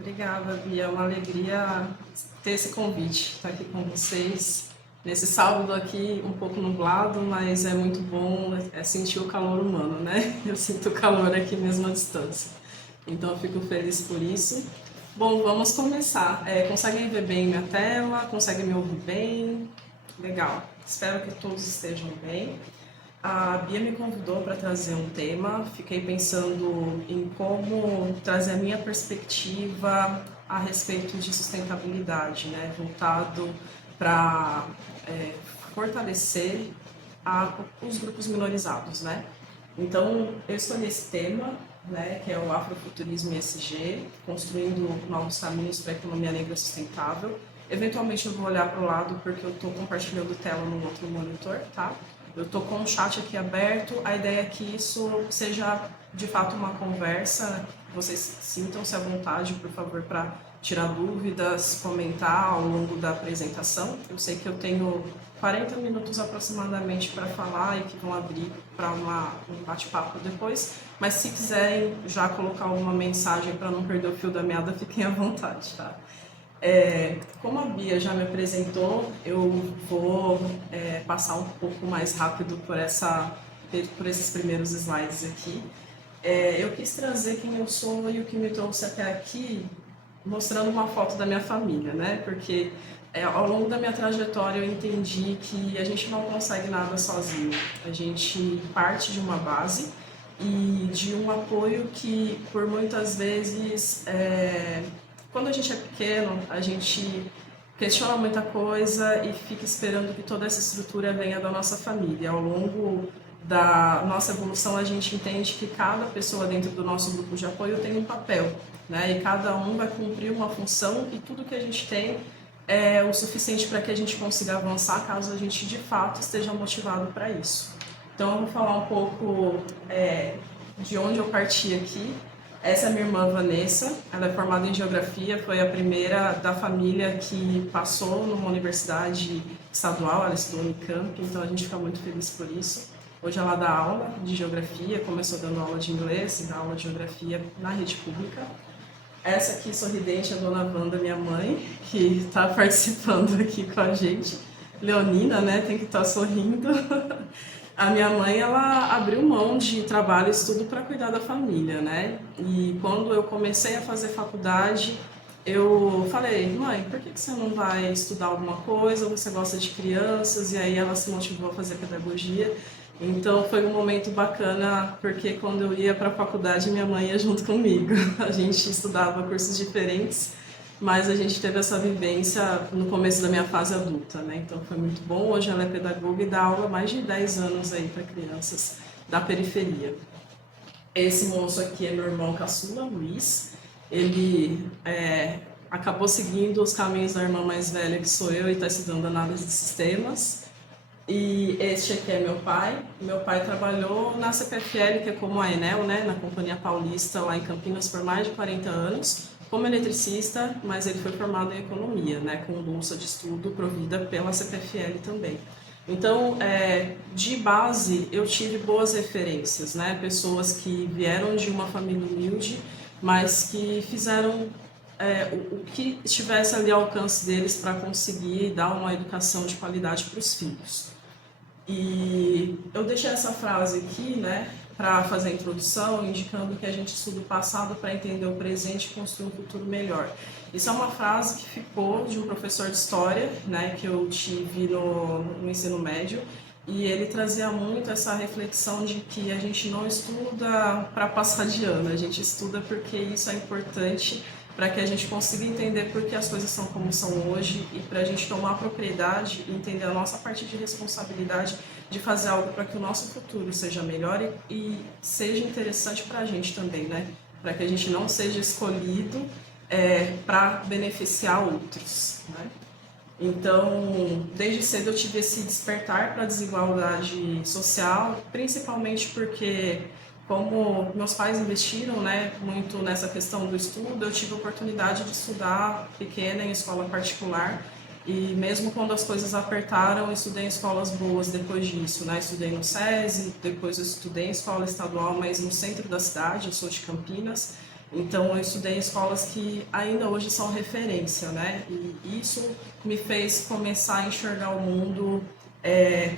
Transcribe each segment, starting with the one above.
Obrigada, Bia. É uma alegria ter esse convite, estar aqui com vocês. Nesse sábado aqui, um pouco nublado, mas é muito bom sentir o calor humano, né? Eu sinto o calor aqui mesmo à distância. Então, eu fico feliz por isso. Bom, vamos começar. Conseguem ver bem minha tela? Conseguem me ouvir bem? Legal. Espero que todos estejam bem. A Bia me convidou para trazer um tema, fiquei pensando em como trazer a minha perspectiva a respeito de sustentabilidade, né? Voltado para fortalecer os grupos minorizados, né? Então, eu escolhi esse tema, né, que é o Afrofuturismo ESG, construindo novos caminhos para a economia negra sustentável. Eventualmente eu vou olhar para o lado porque eu estou compartilhando tela no outro monitor, tá? Eu estou com o chat aqui aberto, a ideia é que isso seja de fato uma conversa, vocês sintam-se à vontade, por favor, para tirar dúvidas, comentar ao longo da apresentação. Eu sei que eu tenho 40 minutos aproximadamente para falar e que vão abrir para um bate-papo depois, mas se quiserem já colocar alguma mensagem para não perder o fio da meada, fiquem à vontade, tá? Como a Bia já me apresentou, eu vou passar um pouco mais rápido por esses primeiros slides aqui. Eu quis trazer quem eu sou e o que me trouxe até aqui, mostrando uma foto da minha família, né? Porque ao longo da minha trajetória eu entendi que a gente não consegue nada sozinho. A gente parte de uma base e de um apoio que, por muitas vezes, quando a gente é pequeno, a gente questiona muita coisa e fica esperando que toda essa estrutura venha da nossa família. Ao longo da nossa evolução, a gente entende que cada pessoa dentro do nosso grupo de apoio tem um papel, né? E cada um vai cumprir uma função e tudo que a gente tem é o suficiente para que a gente consiga avançar caso a gente de fato esteja motivado para isso. Então, eu vou falar um pouco de onde eu parti aqui. Essa é a minha irmã Vanessa, ela é formada em Geografia, foi a primeira da família que passou numa universidade estadual, ela estudou no Unicamp, então a gente fica muito feliz por isso. Hoje ela dá aula de Geografia, começou dando aula de inglês e dá aula de Geografia na rede pública. Essa aqui, sorridente, é a dona Wanda, minha mãe, que está participando aqui com a gente. Leonina, né, tem que estar sorrindo. A minha mãe, ela abriu mão de trabalho e estudo para cuidar da família, né? E quando eu comecei a fazer faculdade, eu falei, mãe, por que você não vai estudar alguma coisa? Você gosta de crianças? E aí ela se motivou a fazer pedagogia. Então foi um momento bacana, porque quando eu ia para a faculdade, minha mãe ia junto comigo. A gente estudava cursos diferentes, mas a gente teve essa vivência no começo da minha fase adulta, né? Então foi muito bom. Hoje ela é pedagoga e dá aula há mais de 10 anos aí para crianças da periferia. Esse moço aqui é meu irmão caçula, Luiz. Ele acabou seguindo os caminhos da irmã mais velha, que sou eu, e está estudando análise de sistemas. E este aqui é meu pai. Meu pai trabalhou na CPFL, que é como a Enel, né, na Companhia Paulista, lá em Campinas, por mais de 40 anos, como eletricista, mas ele foi formado em economia, né, com bolsa de estudo provida pela CPFL também. Então, de base, eu tive boas referências, né, pessoas que vieram de uma família humilde, mas que fizeram o que estivesse ali ao alcance deles para conseguir dar uma educação de qualidade para os filhos. E eu deixei essa frase aqui, né, para fazer a introdução, indicando que a gente estuda o passado para entender o presente e construir um futuro melhor. Isso é uma frase que ficou de um professor de história, né, que eu tive no ensino médio, e ele trazia muito essa reflexão de que a gente não estuda para passar de ano, a gente estuda porque isso é importante para que a gente consiga entender por que as coisas são como são hoje e para a gente tomar propriedade e entender a nossa parte de responsabilidade de fazer algo para que o nosso futuro seja melhor e seja interessante para a gente também, né? Para que a gente não seja escolhido para beneficiar outros, né? Então, desde cedo eu tive esse despertar para a desigualdade social, principalmente porque como meus pais investiram, né, muito nessa questão do estudo, eu tive a oportunidade de estudar pequena em escola particular e mesmo quando as coisas apertaram, eu estudei em escolas boas depois disso, né? Estudei no SESI, depois eu estudei em escola estadual, mas no centro da cidade, eu sou de Campinas, Então, eu estudei em escolas que ainda hoje são referência, né? E isso me fez começar a enxergar o mundo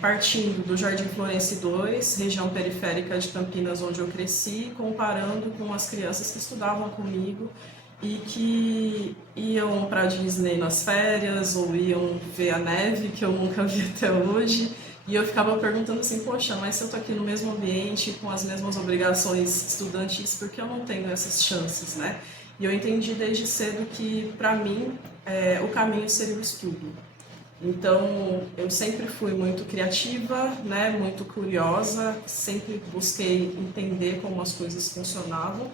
partindo do Jardim Florencio 2, região periférica de Campinas, onde eu cresci, comparando com as crianças que estudavam comigo e que iam para a Disney nas férias ou iam ver a neve, que eu nunca vi até hoje. E eu ficava perguntando assim, poxa, mas se eu estou aqui no mesmo ambiente, com as mesmas obrigações estudantis, por que eu não tenho essas chances, né? E eu entendi desde cedo que, para mim, o caminho seria o estudo. Então, eu sempre fui muito criativa, né, muito curiosa, sempre busquei entender como as coisas funcionavam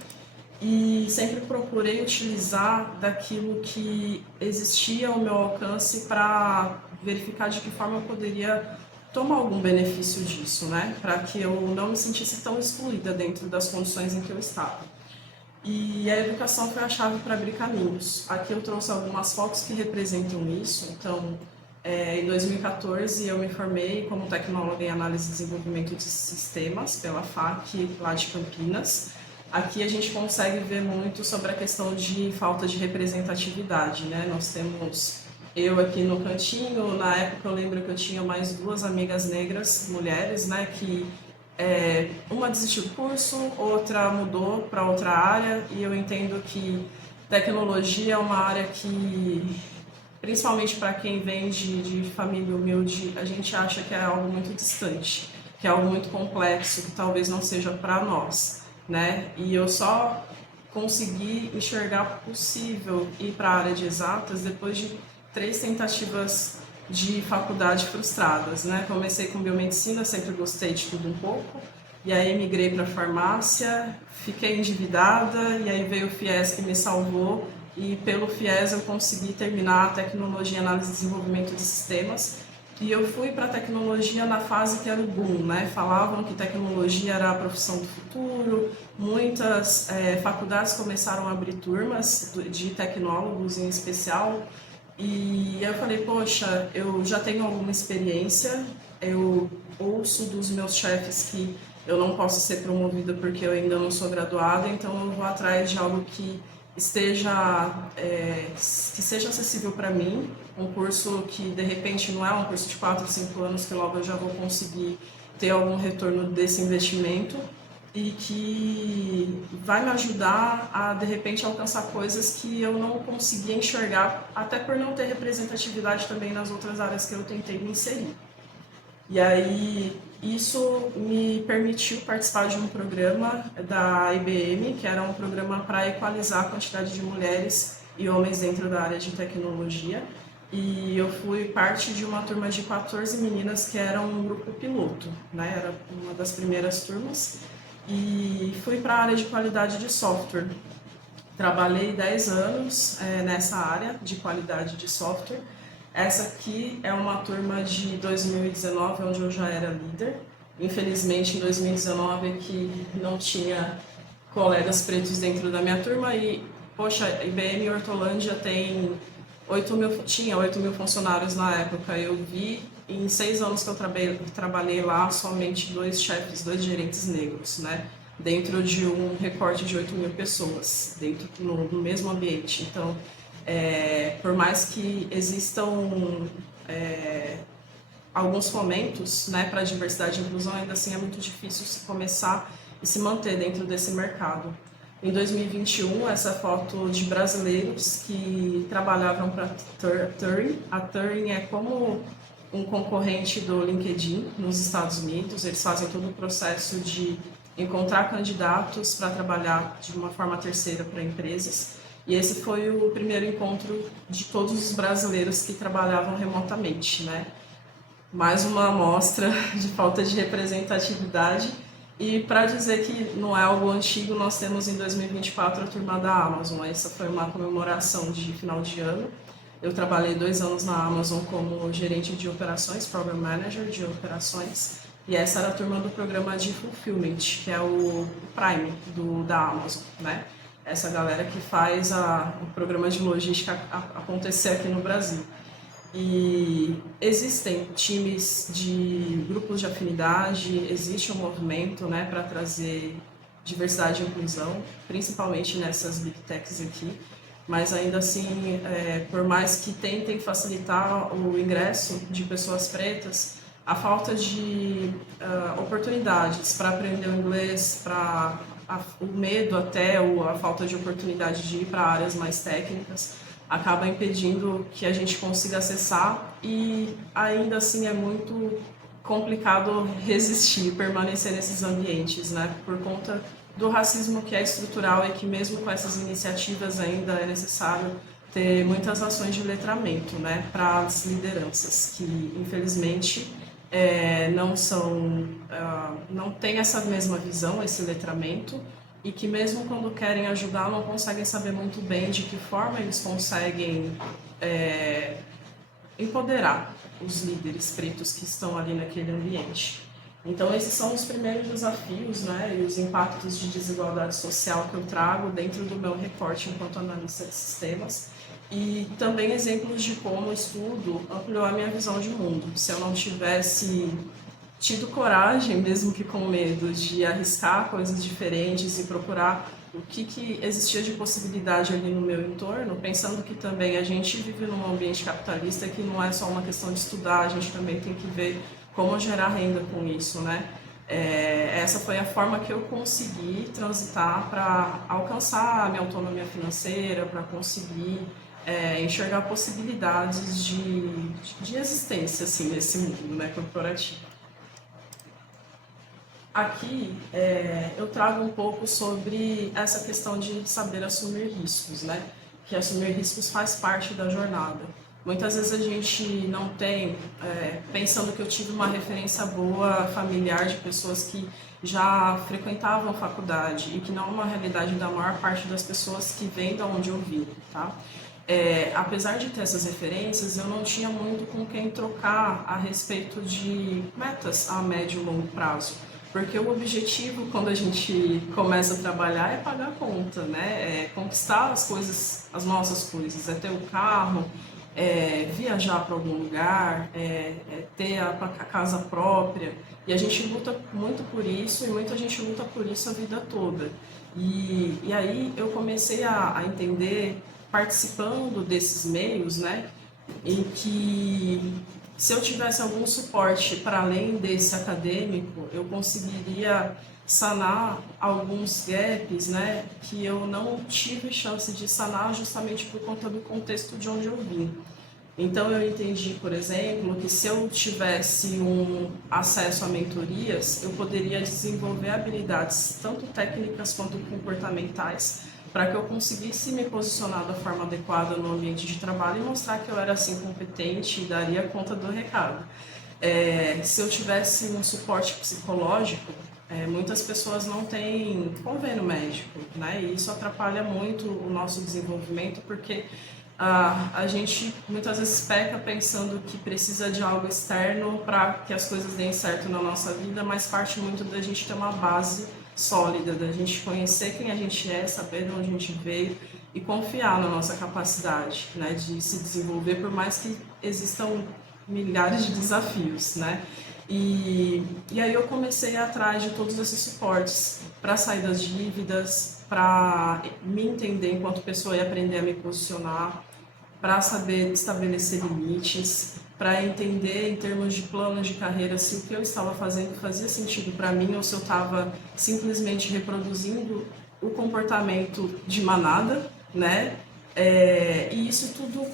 e sempre procurei utilizar daquilo que existia ao meu alcance para verificar de que forma eu poderia tomar algum benefício disso, né, para que eu não me sentisse tão excluída dentro das condições em que eu estava. E a educação foi a chave para abrir caminhos. Aqui eu trouxe algumas fotos que representam isso. Então, em 2014 eu me formei como tecnóloga em análise e desenvolvimento de sistemas pela FAC lá de Campinas. Aqui a gente consegue ver muito sobre a questão de falta de representatividade, né? Nós temos eu aqui no cantinho, na época eu lembro que eu tinha mais duas amigas negras, mulheres, né, que uma desistiu do curso, outra mudou para outra área, e eu entendo que tecnologia é uma área que, principalmente para quem vem de família humilde, a gente acha que é algo muito distante, que é algo muito complexo, que talvez não seja para nós, né? E eu só consegui enxergar possível ir para a área de exatas depois de 3 tentativas de faculdade frustradas, né? Comecei com biomedicina, sempre gostei de tudo um pouco, e aí migrei para farmácia, fiquei endividada, e aí veio o FIES que me salvou, e pelo FIES eu consegui terminar a tecnologia, análise e desenvolvimento de sistemas, e eu fui para a tecnologia na fase que era o boom, né? Falavam que tecnologia era a profissão do futuro, muitas faculdades começaram a abrir turmas de tecnólogos em especial, e eu falei, poxa, eu já tenho alguma experiência, eu ouço dos meus chefes que eu não posso ser promovida porque eu ainda não sou graduada, então eu vou atrás de algo que esteja, que seja acessível para mim, um curso que de repente não é um curso de 4, 5 anos que logo eu já vou conseguir ter algum retorno desse investimento, e que vai me ajudar a, de repente, alcançar coisas que eu não conseguia enxergar, até por não ter representatividade também nas outras áreas que eu tentei me inserir. E aí, isso me permitiu participar de um programa da IBM, que era um programa para equalizar a quantidade de mulheres e homens dentro da área de tecnologia. E eu fui parte de uma turma de 14 meninas que era um grupo piloto, né? Era uma das primeiras turmas. E fui para a área de qualidade de software. Trabalhei 10 anos nessa área de qualidade de software. Essa aqui é uma turma de 2019, onde eu já era líder. Infelizmente, em 2019 que não tinha colegas pretos dentro da minha turma e, poxa, a IBM Hortolândia tinha 8 mil funcionários na época. Eu vi, em 6 anos que eu trabalhei lá, somente 2 chefes, 2 gerentes negros, né? Dentro de um recorte de 8 mil pessoas, dentro no mesmo ambiente. Então, por mais que existam alguns fomentos, né, para a diversidade e inclusão, ainda assim é muito difícil se começar e se manter dentro desse mercado. Em 2021, essa foto de brasileiros que trabalhavam para a Turing. A Turing é como um concorrente do LinkedIn nos Estados Unidos. Eles fazem todo o processo de encontrar candidatos para trabalhar de uma forma terceira para empresas. E esse foi o primeiro encontro de todos os brasileiros que trabalhavam remotamente, né? Mais uma amostra de falta de representatividade. E para dizer que não é algo antigo, nós temos em 2024 a turma da Amazon. Essa foi uma comemoração de final de ano. Eu trabalhei 2 anos na Amazon como gerente de operações, Program Manager de operações. E essa era a turma do programa de Fulfillment, que é o Prime da Amazon, né? Essa galera que faz o programa de logística acontecer aqui no Brasil. E existem times de grupos de afinidade, existe um movimento, né, para trazer diversidade e inclusão, principalmente nessas big techs aqui, mas ainda assim, por mais que tentem facilitar o ingresso de pessoas pretas, a falta de oportunidades para aprender o inglês, o medo até, ou a falta de oportunidade de ir para áreas mais técnicas, acaba impedindo que a gente consiga acessar, e ainda assim é muito complicado resistir, permanecer nesses ambientes, né? Por conta do racismo que é estrutural, e que mesmo com essas iniciativas ainda é necessário ter muitas ações de letramento, né, para as lideranças, que infelizmente não tem essa mesma visão, esse letramento, e que mesmo quando querem ajudar não conseguem saber muito bem de que forma eles conseguem empoderar os líderes pretos que estão ali naquele ambiente. Então, esses são os primeiros desafios, né, e os impactos de desigualdade social que eu trago dentro do meu recorte enquanto analista de sistemas, e também exemplos de como o estudo ampliou a minha visão de mundo. Se eu não tivesse tido coragem, mesmo que com medo, de arriscar coisas diferentes e procurar o que existia de possibilidade ali no meu entorno, pensando que também a gente vive num ambiente capitalista que não é só uma questão de estudar, a gente também tem que ver como gerar renda com isso, né? Essa foi a forma que eu consegui transitar para alcançar a minha autonomia financeira, para conseguir enxergar possibilidades de existência assim, nesse mundo, né, corporativo. Aqui eu trago um pouco sobre essa questão de saber assumir riscos, né? Que assumir riscos faz parte da jornada. Muitas vezes a gente não tem, pensando que eu tive uma referência boa familiar de pessoas que já frequentavam faculdade, e que não é uma realidade da maior parte das pessoas que vêm de onde eu vim, tá? Apesar de ter essas referências, eu não tinha muito com quem trocar a respeito de metas a médio e longo prazo. Porque o objetivo, quando a gente começa a trabalhar, é pagar a conta, né? É conquistar as coisas, as nossas coisas, é ter o carro, viajar para algum lugar, ter a casa própria. E a gente luta muito por isso, e muita gente luta por isso a vida toda. E aí eu comecei a entender, participando desses meios, né, em que se eu tivesse algum suporte para além desse acadêmico, eu conseguiria sanar alguns gaps, né, que eu não tive chance de sanar justamente por conta do contexto de onde eu vim. Então eu entendi, por exemplo, que se eu tivesse um acesso a mentorias, eu poderia desenvolver habilidades tanto técnicas quanto comportamentais, para que eu conseguisse me posicionar da forma adequada no ambiente de trabalho e mostrar que eu era assim competente e daria conta do recado. Se eu tivesse um suporte psicológico, muitas pessoas não têm convênio médico, né? E isso atrapalha muito o nosso desenvolvimento, porque a gente muitas vezes peca pensando que precisa de algo externo para que as coisas deem certo na nossa vida, mas parte muito da gente ter uma base sólida, da gente conhecer quem a gente é, saber de onde a gente veio e confiar na nossa capacidade, né, de se desenvolver, por mais que existam milhares de desafios, né? E aí eu comecei a ir atrás de todos esses suportes para sair das dívidas, para me entender enquanto pessoa e aprender a me posicionar, para saber estabelecer limites, para entender em termos de planos de carreira se o que eu estava fazendo fazia sentido para mim ou se eu estava simplesmente reproduzindo o comportamento de manada, né? E isso tudo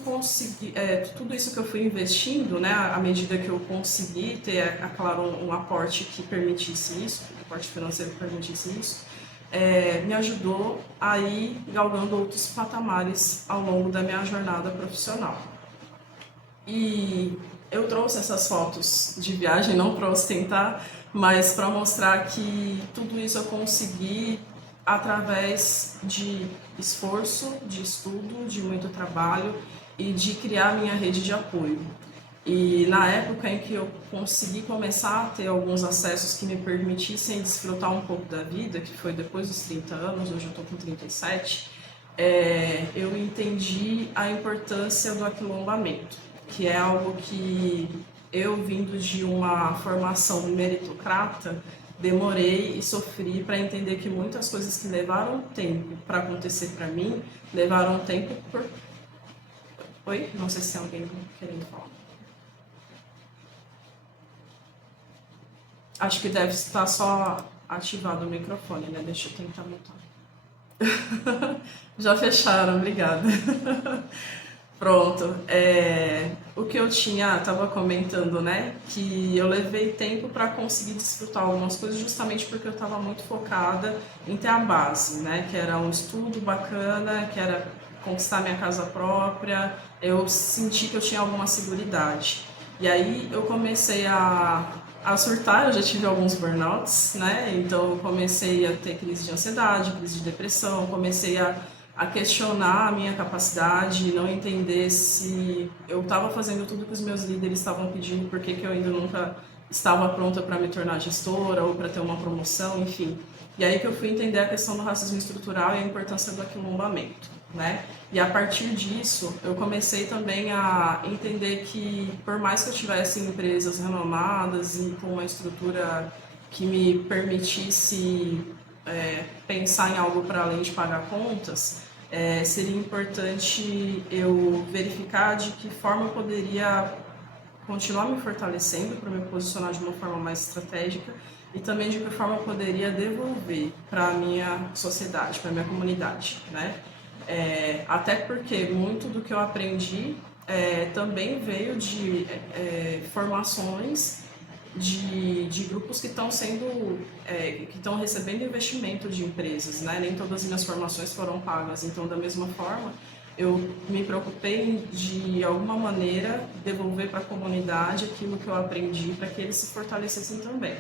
tudo isso que eu fui investindo, né? À medida que eu consegui ter, claro, um aporte que permitisse isso, um aporte financeiro que permitisse isso, me ajudou a ir galgando outros patamares ao longo da minha jornada profissional. E eu trouxe essas fotos de viagem, não para ostentar, mas para mostrar que tudo isso eu consegui através de esforço, de estudo, de muito trabalho e de criar minha rede de apoio. E na época em que eu consegui começar a ter alguns acessos que me permitissem desfrutar um pouco da vida, que foi depois dos 30 anos, hoje eu estou com 37, eu entendi a importância do aquilombamento, que é algo que eu, vindo de uma formação meritocrata, demorei e sofri para entender que muitas coisas que levaram tempo para acontecer para mim, levaram tempo por... Oi? Não sei se tem alguém querendo falar. Acho que deve estar só ativado o microfone, né? Deixa eu tentar mutar. Já fecharam, obrigada. Pronto. O que eu tinha, estava comentando, né? Que eu levei tempo para conseguir desfrutar algumas coisas justamente porque eu estava muito focada em ter a base, né? Que era um estudo bacana, que era conquistar minha casa própria. Eu senti que eu tinha alguma seguridade. E aí eu comecei a surtar, eu já tive alguns burnouts, né? Então eu comecei a ter crise de ansiedade, crise de depressão, comecei a questionar a minha capacidade, não entender se eu estava fazendo tudo que os meus líderes estavam pedindo, por que eu ainda nunca estava pronta para me tornar gestora ou para ter uma promoção, enfim. E aí que eu fui entender a questão do racismo estrutural e a importância do aquilombamento, né? E a partir disso, eu comecei também a entender que, por mais que eu tivesse empresas renomadas e com uma estrutura que me permitisse pensar em algo para além de pagar contas, seria importante eu verificar de que forma eu poderia continuar me fortalecendo para me posicionar de uma forma mais estratégica e também de que forma eu poderia devolver para a minha sociedade, para a minha comunidade, né? Até porque muito do que eu aprendi também veio de formações de grupos que estão sendo que estão recebendo investimento de empresas, né? Nem todas as minhas formações foram pagas, então da mesma forma eu me preocupei de alguma maneira devolver para a comunidade aquilo que eu aprendi para que eles se fortalecessem também.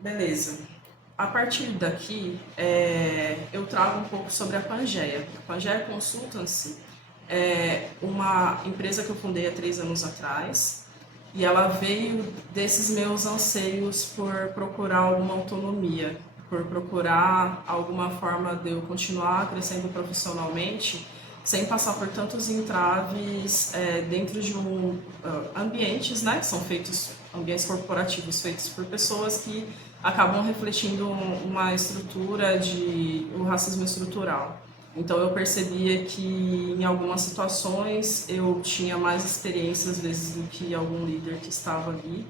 Beleza. A partir daqui, eu trago um pouco sobre a Pangeia. A Pangeia Consultancy é uma empresa que eu fundei há 3 anos atrás e ela veio desses meus anseios por procurar alguma autonomia, por procurar alguma forma de eu continuar crescendo profissionalmente sem passar por tantos entraves dentro de ambientes, né? São feitos ambientes corporativos feitos por pessoas que acabam refletindo uma estrutura de um racismo estrutural. Então eu percebia que em algumas situações eu tinha mais experiência às vezes do que algum líder que estava ali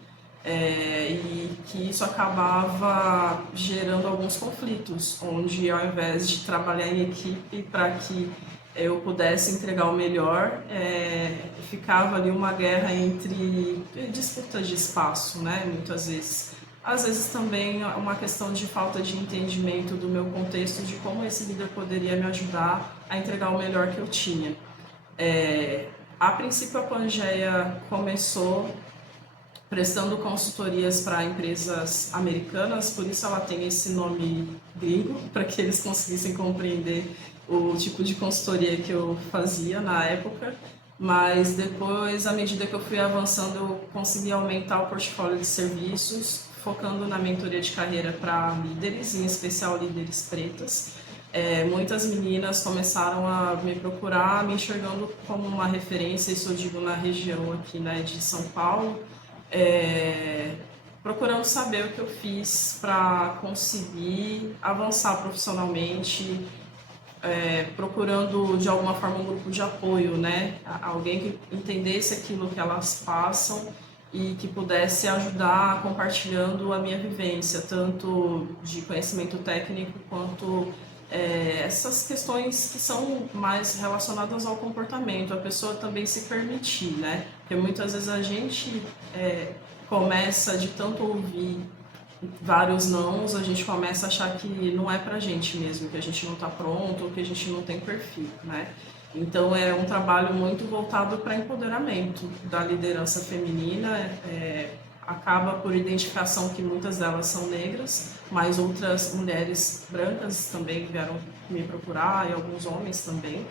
e que isso acabava gerando alguns conflitos, onde ao invés de trabalhar em equipe para que eu pudesse entregar o melhor, ficava ali uma guerra entre disputas de espaço, né, muitas vezes. Às vezes também uma questão de falta de entendimento do meu contexto, de como esse líder poderia me ajudar a entregar o melhor que eu tinha. A princípio a Pangeia começou prestando consultorias para empresas americanas, por isso ela tem esse nome gringo, para que eles conseguissem compreender o tipo de consultoria que eu fazia na época. Mas depois, à medida que eu fui avançando, eu consegui aumentar o portfólio de serviços, focando na mentoria de carreira para líderes, em especial líderes pretas. Muitas meninas começaram a me procurar, me enxergando como uma referência, isso eu digo na região aqui, né, de São Paulo, procurando saber o que eu fiz para conseguir avançar profissionalmente, procurando de alguma forma um grupo de apoio, né? Alguém que entendesse aquilo que elas passam e que pudesse ajudar compartilhando a minha vivência, tanto de conhecimento técnico quanto essas questões que são mais relacionadas ao comportamento, a pessoa também se permitir, né? Porque muitas vezes a gente começa de tanto ouvir vários nãos, a gente começa a achar que não é pra gente mesmo, que a gente não está pronto ou que a gente não tem perfil, né? Então é um trabalho muito voltado para empoderamento da liderança feminina, acaba por identificação que muitas delas são negras, mas outras mulheres brancas também vieram me procurar e alguns homens também.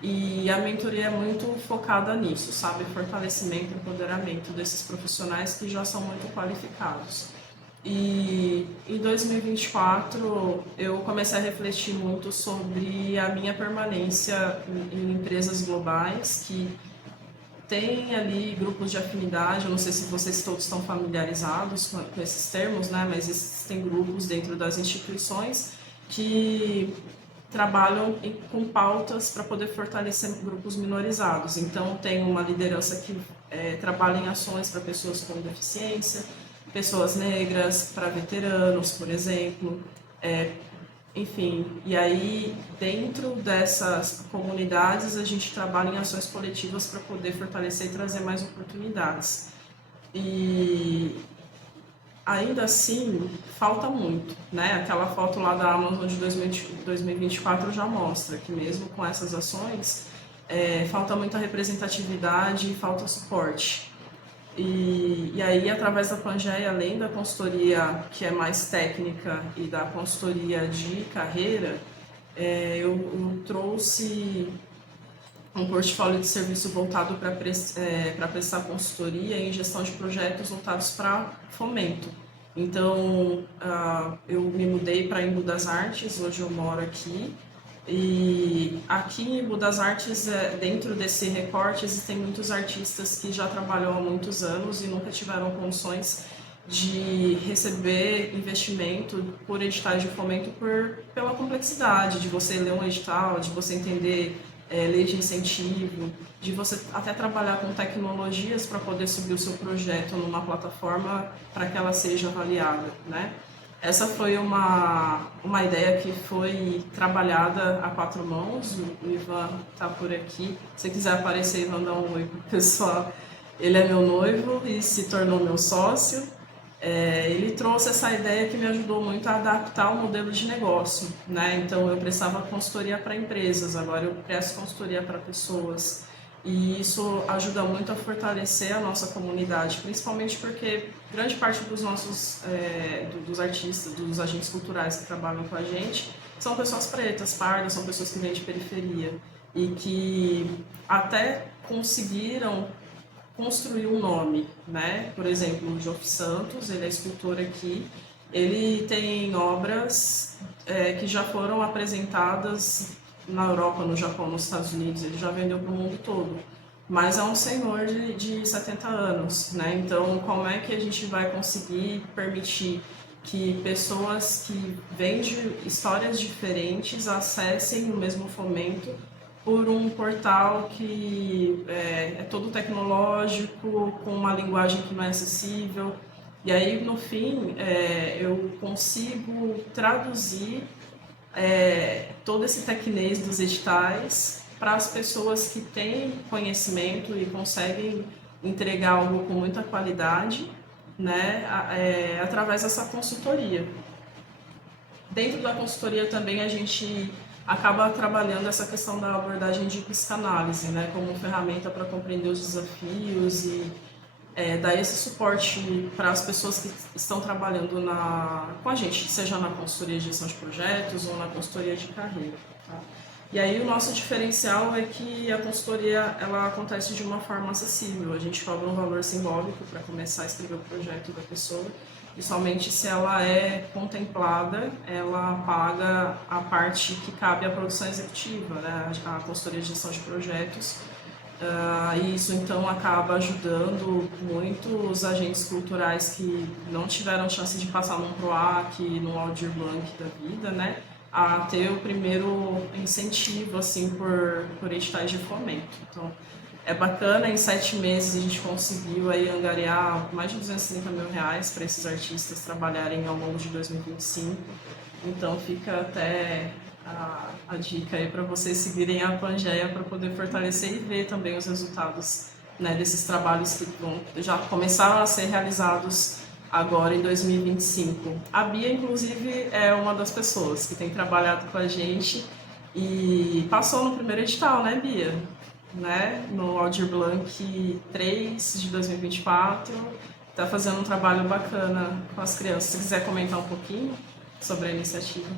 E a mentoria é muito focada nisso, sabe? Fortalecimento e empoderamento desses profissionais que já são muito qualificados. E em 2024 eu comecei a refletir muito sobre a minha permanência em empresas globais que tem ali grupos de afinidade, eu não sei se vocês todos estão familiarizados com esses termos, né? Mas existem grupos dentro das instituições que trabalham com pautas para poder fortalecer grupos minorizados. Então, tem uma liderança que trabalha em ações para pessoas com deficiência, pessoas negras, para veteranos, por exemplo. Enfim, e aí, dentro dessas comunidades, a gente trabalha em ações coletivas para poder fortalecer e trazer mais oportunidades. E ainda assim, falta muito, né? Aquela foto lá da Amazon de 2024 já mostra que mesmo com essas ações, falta muita representatividade e falta suporte. E aí, através da Pangeia, além da consultoria que é mais técnica e da consultoria de carreira, eu trouxe um portfólio de serviço voltado para prestar consultoria em gestão de projetos voltados para fomento. Então, eu me mudei para Embu das Artes, hoje eu moro aqui. E aqui em Embu das Artes, dentro desse recorte, existem muitos artistas que já trabalham há muitos anos e nunca tiveram condições de receber investimento por editais de fomento pela complexidade de você ler um edital, de você entender lei de incentivo, de você até trabalhar com tecnologias para poder subir o seu projeto numa plataforma para que ela seja avaliada, né? Essa foi uma ideia que foi trabalhada a quatro mãos. O Ivan está por aqui. Se quiser aparecer, Ivan, dá um oi pro pessoal. Ele é meu noivo e se tornou meu sócio. Ele trouxe essa ideia que me ajudou muito a adaptar o modelo de negócio, né? Então, eu prestava consultoria para empresas, agora eu presto consultoria para pessoas. E isso ajuda muito a fortalecer a nossa comunidade, principalmente porque grande parte dos nossos dos artistas, dos agentes culturais que trabalham com a gente, são pessoas pretas, pardas, são pessoas que vêm de periferia e que até conseguiram construir um nome, né? Por exemplo, o Joff Santos, ele é escultor aqui, ele tem obras que já foram apresentadas na Europa, no Japão, nos Estados Unidos, ele já vendeu para o mundo todo. Mas é um senhor de 70 anos, né? Então, como é que a gente vai conseguir permitir que pessoas que vêm de histórias diferentes acessem o mesmo fomento por um portal que é todo tecnológico, com uma linguagem que não é acessível? E aí, no fim, eu consigo traduzir todo esse tecnês dos editais para as pessoas que têm conhecimento e conseguem entregar algo com muita qualidade, né, através dessa consultoria. Dentro da consultoria também a gente acaba trabalhando essa questão da abordagem de psicanálise, né, como ferramenta para compreender os desafios e dar esse suporte para as pessoas que estão trabalhando com a gente, seja na consultoria de gestão de projetos ou na consultoria de carreira. Tá? E aí o nosso diferencial é que a consultoria ela acontece de uma forma acessível. A gente cobra um valor simbólico para começar a escrever o projeto da pessoa e somente se ela é contemplada, ela paga a parte que cabe à produção executiva, né? A consultoria de gestão de projetos. E isso então acaba ajudando muito os agentes culturais que não tiveram chance de passar num PROAC, no Aldir Blanc da vida, né, a ter o primeiro incentivo assim por editais de fomento. Então é bacana, em 7 meses a gente conseguiu aí angariar mais de R$230 mil para esses artistas trabalharem ao longo de 2025. Então fica até a dica aí para vocês seguirem a Pangeia para poder fortalecer e ver também os resultados, né, desses trabalhos que já começaram a ser realizados agora em 2025. A Bia, inclusive, é uma das pessoas que tem trabalhado com a gente e passou no primeiro edital, né, Bia? Né? No Aldir Blanc 3 de 2024. Está fazendo um trabalho bacana com as crianças. Se quiser comentar um pouquinho sobre a iniciativa.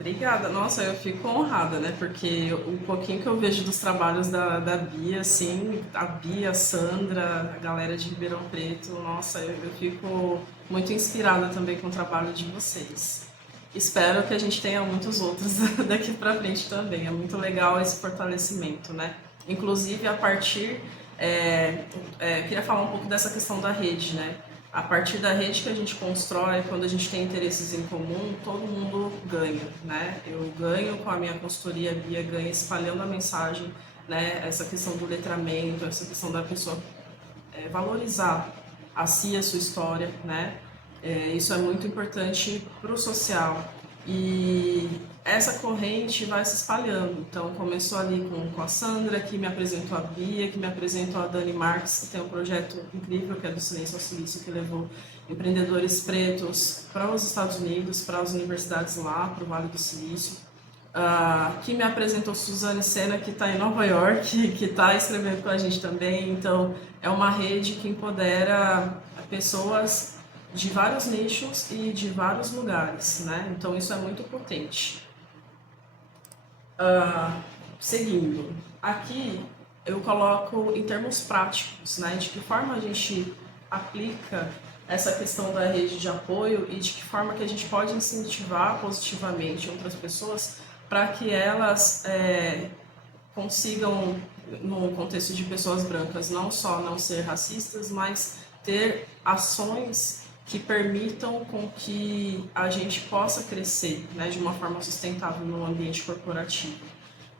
Obrigada. Nossa, eu fico honrada, né? Porque o pouquinho que eu vejo dos trabalhos da Bia, assim, a Bia, a Sandra, a galera de Ribeirão Preto, nossa, eu fico muito inspirada também com o trabalho de vocês. espero que a gente tenha muitos outros daqui para frente também. É muito legal esse fortalecimento, né? Inclusive, a partir... queria falar um pouco dessa questão da rede, né? A partir da rede que a gente constrói, quando a gente tem interesses em comum, todo mundo ganha, né? Eu ganho com a minha consultoria, a Bia ganha espalhando a mensagem, né? Essa questão do letramento, essa questão da pessoa valorizar a si, a sua história, né? Isso é muito importante para o social. E essa corrente vai se espalhando. Então, começou ali com a Sandra, que me apresentou a Bia, que me apresentou a Dani Marques, que tem um projeto incrível, que é do Silêncio ao Silício, que levou empreendedores pretos para os Estados Unidos, para as universidades lá, para o Vale do Silício. Que me apresentou Suzane Sena, que está em Nova York, que está escrevendo com a gente também. Então, é uma rede que empodera pessoas de vários nichos e de vários lugares, né? Então, isso é muito potente. Seguindo, aqui eu coloco em termos práticos, né? De que forma a gente aplica essa questão da rede de apoio e de que forma que a gente pode incentivar positivamente outras pessoas para que elas consigam, no contexto de pessoas brancas, não só não ser racistas, mas ter ações que permitam com que a gente possa crescer, né, de uma forma sustentável no ambiente corporativo.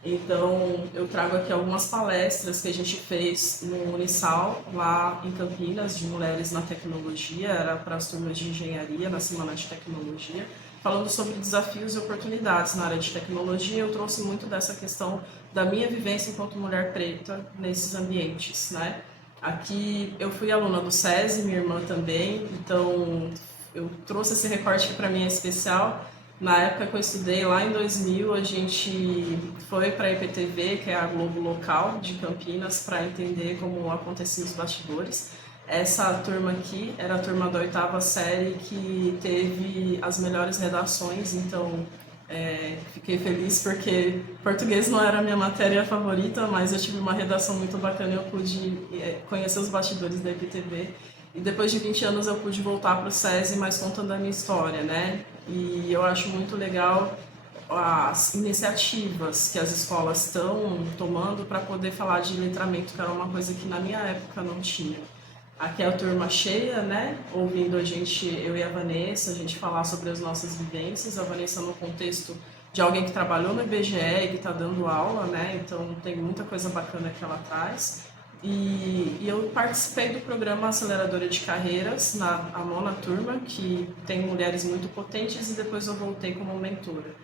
Então, eu trago aqui algumas palestras que a gente fez no Unisal, lá em Campinas, de mulheres na tecnologia, era para as turmas de engenharia, na Semana de Tecnologia, falando sobre desafios e oportunidades na área de tecnologia. Eu trouxe muito dessa questão da minha vivência enquanto mulher preta nesses ambientes, né? Aqui eu fui aluna do SESI, minha irmã também, então eu trouxe esse recorte que para mim é especial. Na época que eu estudei, lá em 2000, a gente foi para a IPTV, que é a Globo local de Campinas, para entender como aconteciam os bastidores. Essa turma aqui era a turma da 8ª série que teve as melhores redações, então fiquei feliz porque português não era a minha matéria favorita, mas eu tive uma redação muito bacana e eu pude conhecer os bastidores da IPTV. E depois de 20 anos eu pude voltar para o SESI, mas contando a minha história, né? E eu acho muito legal as iniciativas que as escolas estão tomando para poder falar de letramento, que era uma coisa que na minha época não tinha. Aqui é a turma cheia, né? Ouvindo a gente, eu e a Vanessa, a gente falar sobre as nossas vivências. A Vanessa no contexto de alguém que trabalhou no IBGE e que está dando aula, né? Então tem muita coisa bacana que ela traz. E eu participei do programa Aceleradora de Carreiras, a 9ª turma, que tem mulheres muito potentes, e depois eu voltei como mentora.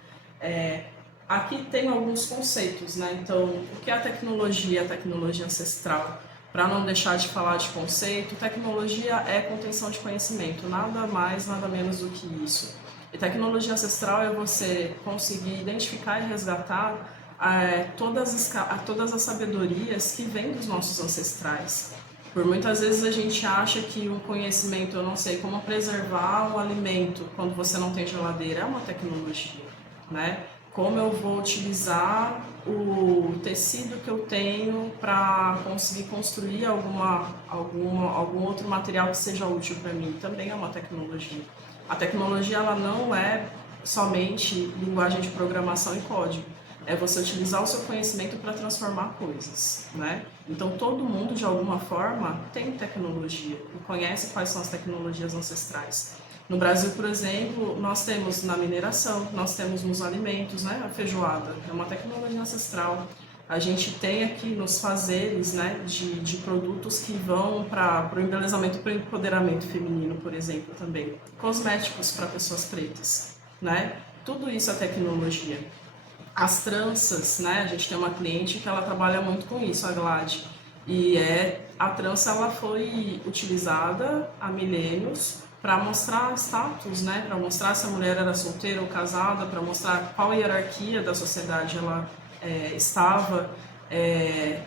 Aqui tem alguns conceitos, né? Então, o que é a tecnologia ancestral? Para não deixar de falar de conceito, tecnologia é contenção de conhecimento, nada mais, nada menos do que isso. E tecnologia ancestral é você conseguir identificar e resgatar todas as sabedorias que vêm dos nossos ancestrais. Por muitas vezes a gente acha que um conhecimento, eu não sei, como preservar um alimento quando você não tem geladeira, é uma tecnologia, né? Como eu vou utilizar o tecido que eu tenho para conseguir construir algum outro material que seja útil para mim, também é uma tecnologia. A tecnologia ela não é somente linguagem de programação e código. É você utilizar o seu conhecimento para transformar coisas, né? Então, todo mundo, de alguma forma, tem tecnologia e conhece quais são as tecnologias ancestrais. No Brasil, por exemplo, nós temos na mineração, nós temos nos alimentos, né? A feijoada é uma tecnologia ancestral. A gente tem aqui nos fazeres, né, de produtos que vão para o embelezamento, para o empoderamento feminino, por exemplo, também. Cosméticos para pessoas pretas, né? Tudo isso é tecnologia. As tranças, né? A gente tem uma cliente que ela trabalha muito com isso, a Glade. E a trança ela foi utilizada há milênios para mostrar status, né? Para mostrar se a mulher era solteira ou casada, para mostrar qual hierarquia da sociedade ela estava.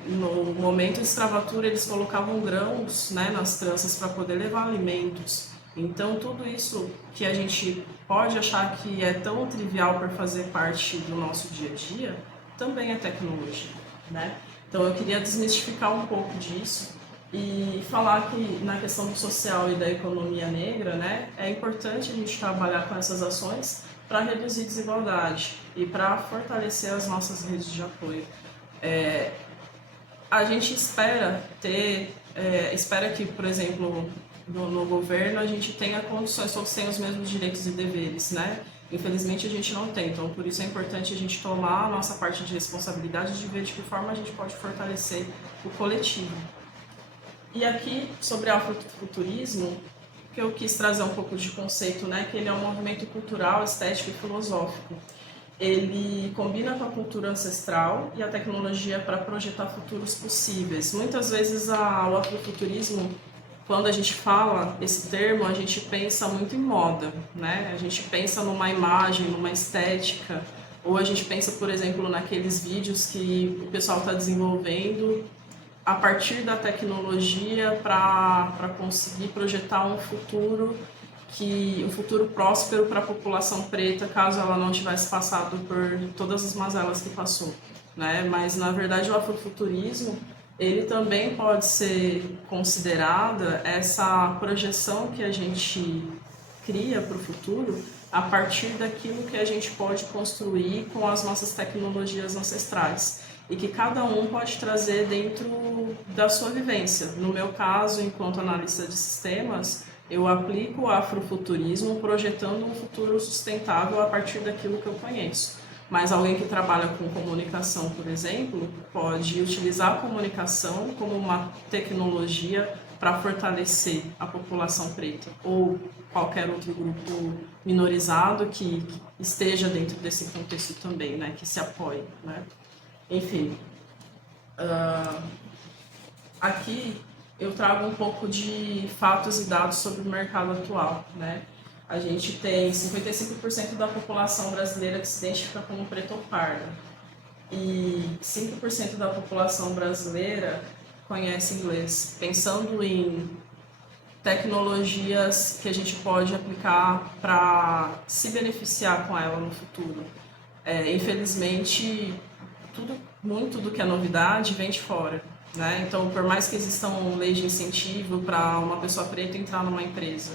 No momento de escravatura eles colocavam grãos, né, nas tranças para poder levar alimentos. Então, tudo isso que a gente pode achar que é tão trivial por fazer parte do nosso dia a dia, também é tecnologia, né? Então, eu queria desmistificar um pouco disso e falar que na questão do social e da economia negra, né, é importante a gente trabalhar com essas ações para reduzir desigualdade e para fortalecer as nossas redes de apoio. A gente espera que, por exemplo, no governo a gente tenha condições, todos tenham os mesmos direitos e deveres, né? Infelizmente a gente não tem, então por isso é importante a gente tomar a nossa parte de responsabilidade de ver de que forma a gente pode fortalecer o coletivo. E aqui, sobre afrofuturismo, que eu quis trazer um pouco de conceito, né? Que ele é um movimento cultural, estético e filosófico. Ele combina com a cultura ancestral e a tecnologia para projetar futuros possíveis. Muitas vezes o afrofuturismo, quando a gente fala esse termo, a gente pensa muito em moda, né? A gente pensa numa imagem, numa estética, ou a gente pensa, por exemplo, naqueles vídeos que o pessoal está desenvolvendo a partir da tecnologia para conseguir projetar um futuro próspero para a população preta, caso ela não tivesse passado por todas as mazelas que passou, né? Mas na verdade o afrofuturismo ele também pode ser considerada essa projeção que a gente cria para o futuro a partir daquilo que a gente pode construir com as nossas tecnologias ancestrais e que cada um pode trazer dentro da sua vivência. No meu caso, enquanto analista de sistemas, eu aplico o afrofuturismo projetando um futuro sustentável a partir daquilo que eu conheço. Mas alguém que trabalha com comunicação, por exemplo, pode utilizar a comunicação como uma tecnologia para fortalecer a população preta ou qualquer outro grupo minorizado que esteja dentro desse contexto também, né, que se apoie, né? Enfim, aqui eu trago um pouco de fatos e dados sobre o mercado atual, né? A gente tem 55% da população brasileira que se identifica como preta ou parda e 5% da população brasileira conhece inglês. Pensando em tecnologias que a gente pode aplicar para se beneficiar com ela no futuro. Infelizmente, muito do que é novidade vem de fora, né? Então, por mais que existam leis de incentivo para uma pessoa preta entrar numa empresa,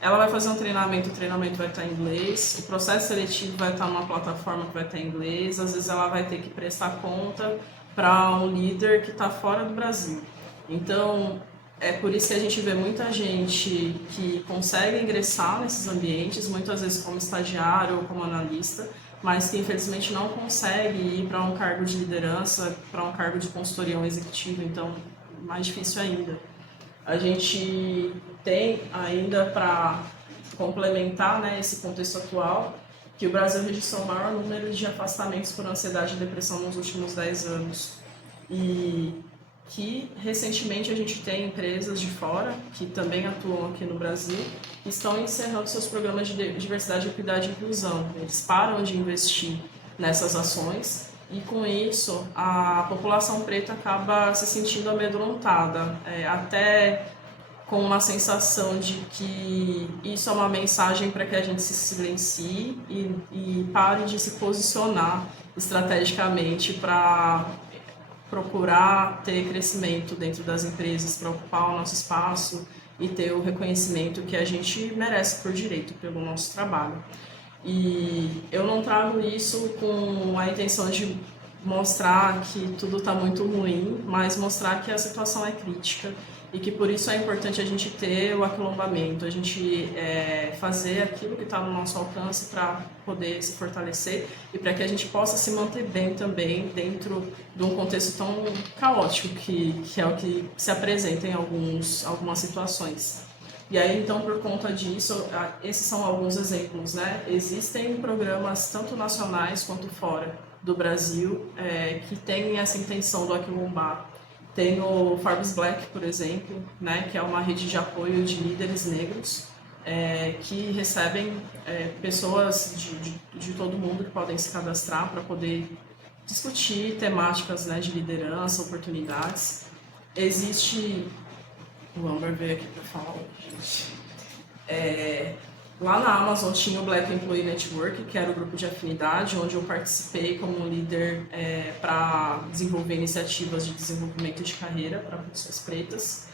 ela vai fazer um treinamento, o treinamento vai estar em inglês, o processo seletivo vai estar numa plataforma que vai estar em inglês, às vezes ela vai ter que prestar conta para um líder que está fora do Brasil. Então, é por isso que a gente vê muita gente que consegue ingressar nesses ambientes, muitas vezes como estagiário ou como analista, mas que infelizmente não consegue ir para um cargo de liderança, para um cargo de consultoria ou executivo, então mais difícil ainda. A gente tem ainda para complementar, né, esse contexto atual, que o Brasil registrou o maior número de afastamentos por ansiedade e depressão nos últimos 10 anos. E que recentemente a gente tem empresas de fora, que também atuam aqui no Brasil, que estão encerrando seus programas de diversidade, equidade e inclusão. Eles param de investir nessas ações e com isso a população preta acaba se sentindo amedrontada, até com uma sensação de que isso é uma mensagem para que a gente se silencie e pare de se posicionar estrategicamente para procurar ter crescimento dentro das empresas, para ocupar o nosso espaço e ter o reconhecimento que a gente merece por direito pelo nosso trabalho. E eu não trago isso com a intenção de mostrar que tudo está muito ruim, mas mostrar que a situação é crítica e que por isso é importante a gente ter o aquilombamento, a gente fazer aquilo que está no nosso alcance para poder se fortalecer e para que a gente possa se manter bem também dentro de um contexto tão caótico que é o que se apresenta em algumas situações. E aí, então, por conta disso, esses são alguns exemplos, né? Existem programas tanto nacionais quanto fora do Brasil que têm essa intenção do aquilombar. Tem o Forbes Black, por exemplo, né, que é uma rede de apoio de líderes negros que recebem pessoas de todo mundo que podem se cadastrar para poder discutir temáticas, né, de liderança, oportunidades. Existe... O Amber veio aqui para falar hoje. Lá na Amazon tinha o Black Employee Network, que era o grupo de afinidade, onde eu participei como líder para desenvolver iniciativas de desenvolvimento de carreira para pessoas pretas.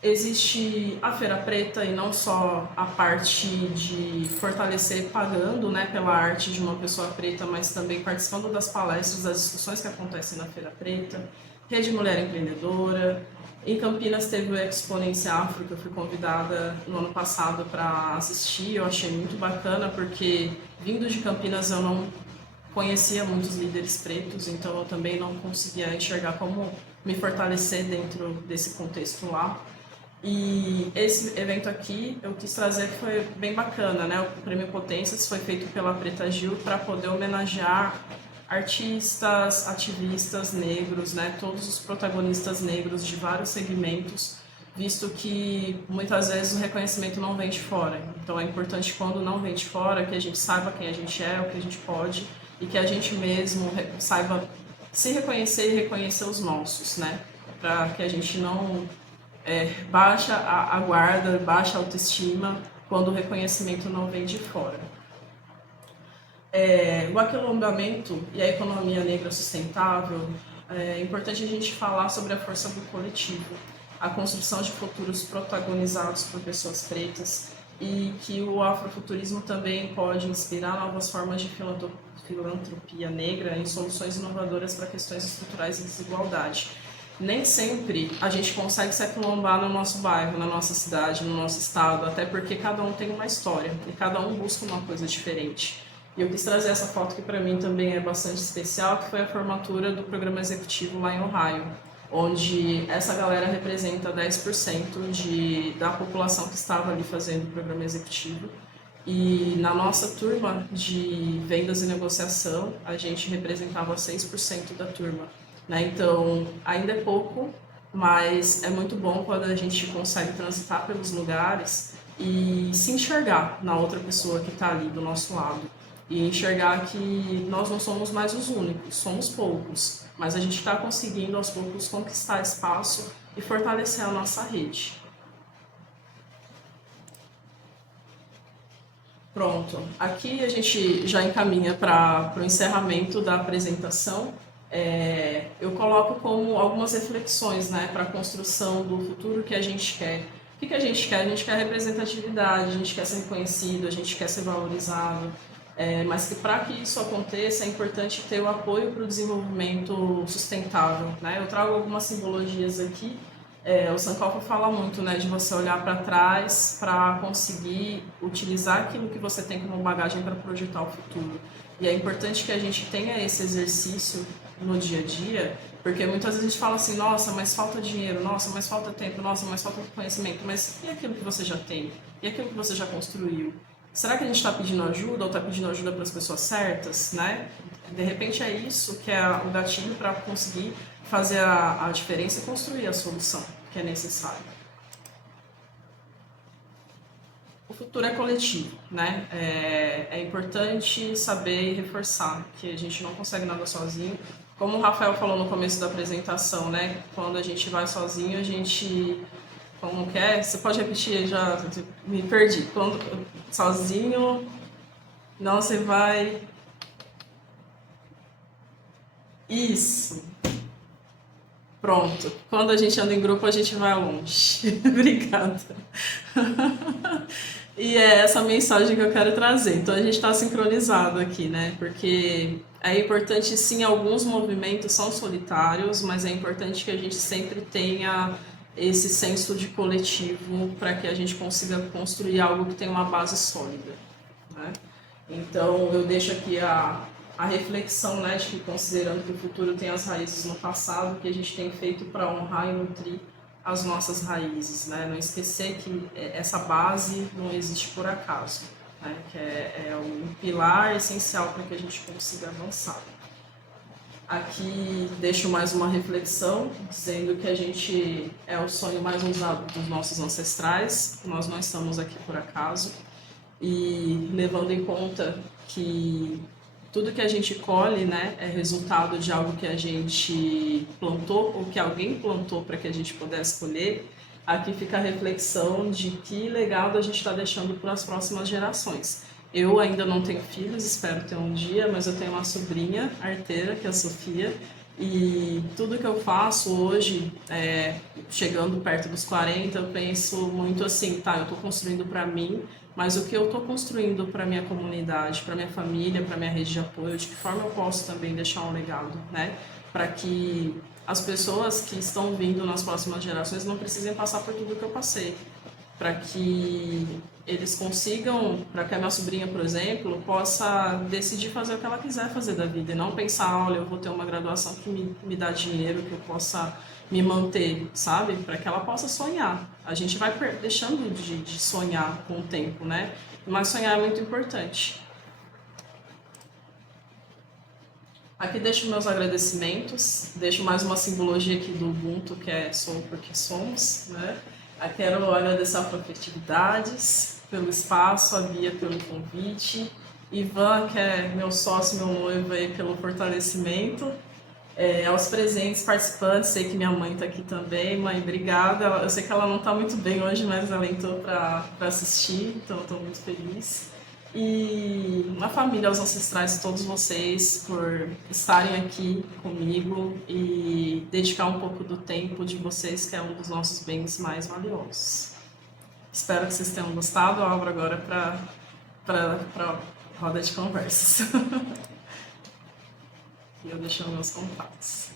Existe a Feira Preta e não só a parte de fortalecer pagando, né, pela arte de uma pessoa preta, mas também participando das palestras, das discussões que acontecem na Feira Preta. Rede Mulher Empreendedora. Em Campinas teve o Exponência Afro, que eu fui convidada no ano passado para assistir. Eu achei muito bacana, porque vindo de Campinas eu não conhecia muitos líderes pretos, então eu também não conseguia enxergar como me fortalecer dentro desse contexto lá. E esse evento aqui eu quis trazer que foi bem bacana, né? O Prêmio Potências foi feito pela Preta Gil para poder homenagear artistas, ativistas negros, né? Todos os protagonistas negros de vários segmentos, visto que muitas vezes o reconhecimento não vem de fora. Então é importante, quando não vem de fora, que a gente saiba quem a gente é, o que a gente pode, e que a gente mesmo saiba se reconhecer e reconhecer os nossos, né? Para que a gente não baixa a guarda, baixa a autoestima quando o reconhecimento não vem de fora. O aquilomboamento e a economia negra sustentável, é importante a gente falar sobre a força do coletivo, a construção de futuros protagonizados por pessoas pretas, e que o afrofuturismo também pode inspirar novas formas de filantropia negra em soluções inovadoras para questões estruturais de desigualdade. Nem sempre a gente consegue se aquilombar no nosso bairro, na nossa cidade, no nosso estado, até porque cada um tem uma história e cada um busca uma coisa diferente. E eu quis trazer essa foto que para mim também é bastante especial, que foi a formatura do programa executivo lá em Ohio, onde essa galera representa 10% da população que estava ali fazendo o programa executivo. E na nossa turma de vendas e negociação, a gente representava 6% da turma. Né? Então, ainda é pouco, mas é muito bom quando a gente consegue transitar pelos lugares e se enxergar na outra pessoa que está ali do nosso lado. E enxergar que nós não somos mais os únicos, somos poucos, mas a gente está conseguindo aos poucos conquistar espaço e fortalecer a nossa rede. Pronto, aqui a gente já encaminha para o encerramento da apresentação. Eu coloco como algumas reflexões, né, para a construção do futuro que a gente quer. O que a gente quer? A gente quer representatividade, a gente quer ser reconhecido, a gente quer ser valorizado, mas que para que isso aconteça é importante ter o apoio para o desenvolvimento sustentável. Né? Eu trago algumas simbologias aqui. O Sankofa fala muito, né, de você olhar para trás para conseguir utilizar aquilo que você tem como bagagem para projetar o futuro. E é importante que a gente tenha esse exercício no dia a dia, porque muitas vezes a gente fala assim, nossa, mas falta dinheiro, nossa, mas falta tempo, nossa, mas falta conhecimento, mas e aquilo que você já tem? E aquilo que você já construiu? Será que a gente está pedindo ajuda ou está pedindo ajuda para as pessoas certas, né? De repente é isso que é o gatilho para conseguir fazer a diferença e construir a solução que é necessária. O futuro é coletivo, né? É importante saber e reforçar que a gente não consegue nada sozinho. Como o Rafael falou no começo da apresentação, né? Quando a gente vai sozinho, a gente... Como que é? Você pode repetir? Já me perdi. Quando sozinho, não, você vai... Isso. Pronto. Quando a gente anda em grupo, a gente vai longe. Obrigada. E é essa mensagem que eu quero trazer. Então a gente está sincronizado aqui, né? Porque é importante, sim, alguns movimentos são solitários, mas é importante que a gente sempre tenha esse senso de coletivo para que a gente consiga construir algo que tenha uma base sólida, né? Então eu deixo aqui a reflexão, né, de que, considerando que o futuro tem as raízes no passado, o que a gente tem feito para honrar e nutrir as nossas raízes, né? Não esquecer que essa base não existe por acaso, né? Que é um pilar essencial para que a gente consiga avançar. Aqui deixo mais uma reflexão, dizendo que a gente é o sonho mais ousado dos nossos ancestrais, nós não estamos aqui por acaso, e levando em conta que tudo que a gente colhe, né, é resultado de algo que a gente plantou ou que alguém plantou para que a gente pudesse colher. Aqui fica a reflexão de que legado a gente está deixando para as próximas gerações. Eu ainda não tenho filhos, espero ter um dia, mas eu tenho uma sobrinha arteira, que é a Sofia, E tudo que eu faço hoje, chegando perto dos 40, eu penso muito assim, tá, eu estou construindo para mim, mas o que eu estou construindo para minha comunidade, para minha família, para minha rede de apoio, de que forma eu posso também deixar um legado, né? Para que as pessoas que estão vindo nas próximas gerações não precisem passar por tudo que eu passei, para que eles consigam, para que a minha sobrinha, por exemplo, possa decidir fazer o que ela quiser fazer da vida e não pensar, olha, eu vou ter uma graduação que me dá dinheiro, que eu possa me manter, sabe? Para que ela possa sonhar. A gente vai deixando de sonhar com o tempo, né? Mas sonhar é muito importante. Aqui deixo meus agradecimentos, deixo mais uma simbologia aqui do Ubuntu, que é sou porque somos, né? Quero agradecer a Afroafetividades pelo espaço, a Bia pelo convite, Ivan, que é meu sócio, meu noivo, aí, pelo fortalecimento, aos presentes participantes, sei que minha mãe está aqui também. Mãe, obrigada. Eu sei que ela não está muito bem hoje, mas ela entrou para assistir, então estou muito feliz. E a família, aos ancestrais, todos vocês, por estarem aqui comigo e dedicar um pouco do tempo de vocês, que é um dos nossos bens mais valiosos. Espero que vocês tenham gostado. Eu abro agora para roda de conversas. E eu deixo meus contatos.